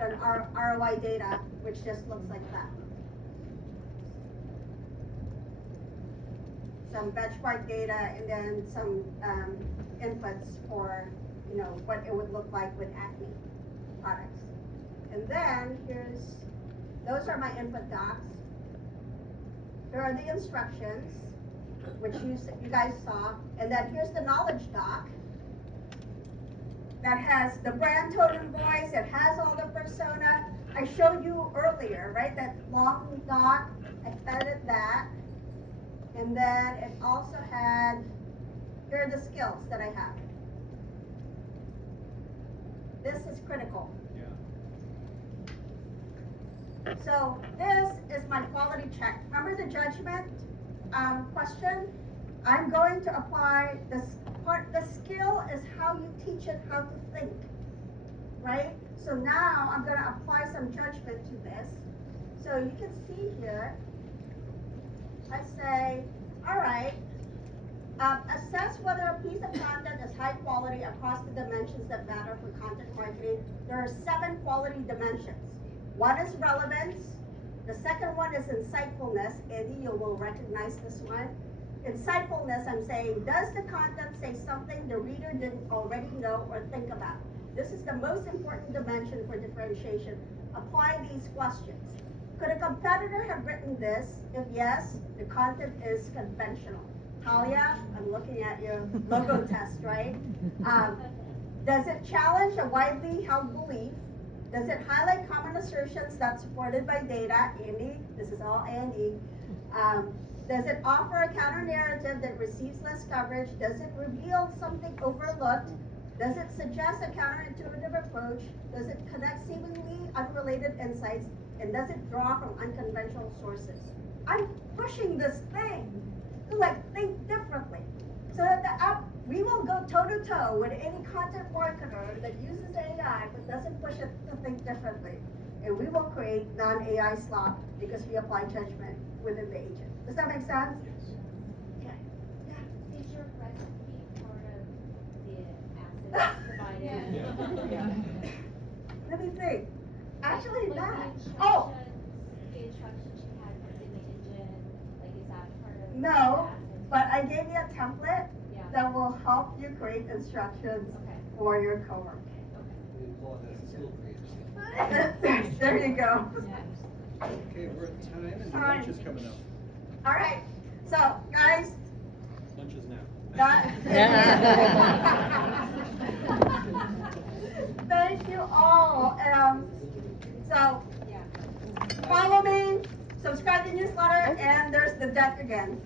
get an ROI data, which just looks like that. Some benchmark data, and then some inputs for, you know, what it would look like with Acme products. And then those are my input docs. There are the instructions, which you guys saw, and then here's the knowledge doc that has the brand, tone, and voice. It has all the persona. I showed you earlier, right? That long doc, I edited that. And then it also had, here are the skills that I have. This is critical. Yeah. So this is my quality check. Remember the judgment question? I'm going to apply this part. The skill is how you teach it how to think, right? So now I'm going to apply some judgment to this. So you can see here, I say, all right, assess whether a piece of content is high quality across the dimensions that matter for content marketing. There are 7 quality dimensions. One is relevance. The second one is insightfulness. Andy, you will recognize this one. Insightfulness, I'm saying, does the content say something the reader didn't already know or think about? This is the most important dimension for differentiation. Apply these questions. Could a competitor have written this? If yes, the content is conventional. Talia, I'm looking at your logo test, right? Does it challenge a widely held belief? Does it highlight common assertions that's supported by data? Andy, this is all Andy. Does it offer a counter narrative that receives less coverage? Does it reveal something overlooked? Does it suggest a counterintuitive approach? Does it connect seemingly unrelated insights? And does it draw from unconventional sources? I'm pushing this thing to think differently. So that the app, we will go toe to toe with any content marketer that uses AI but doesn't push it to think differently. And we will create non-AI slop because we apply judgment within the agent. Does that make sense? Yes. Okay. Yeah. Is your recipe part of the assets provided? Yeah. Let me think. Actually, Like that. the Oh, instructions you had in the engine, like is that part of no, the assets? but I gave you a template Yeah. that will help you create instructions Okay. for your coworker. We call it as a skill creators. There you go. Okay, we're at time and Time. lunch is coming up. All right. So, guys, Lunch is now. thank you all. So, follow me, subscribe to the newsletter, and there's the deck again.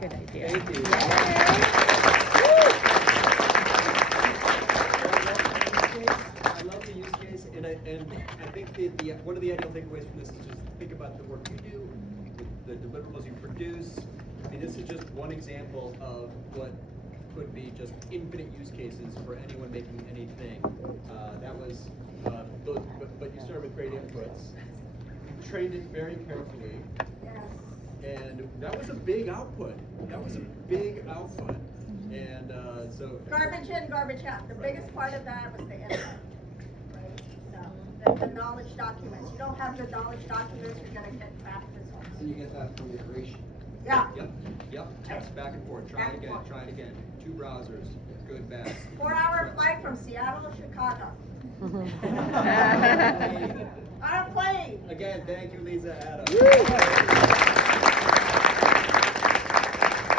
Good idea. Thank you. I love the use case, and I think the one of the ideal takeaways from this is just think about the work you do, the deliverables you produce. I mean, this is just one example of what could be just infinite use cases for anyone making anything. That was but you started with great inputs. You trained it very carefully. Yes. And that was a big output. And so. Garbage in, garbage out. The biggest part of that was the input. Right? So, the knowledge documents. You don't have the knowledge documents, you're going to get crap results. So you get that from the iteration. Yeah. Yep. Text back and forth. Try it again. 2 browsers. Good, bad. 4-hour flight from Seattle to Chicago. On a plane. Again, thank you, Lisa Adam.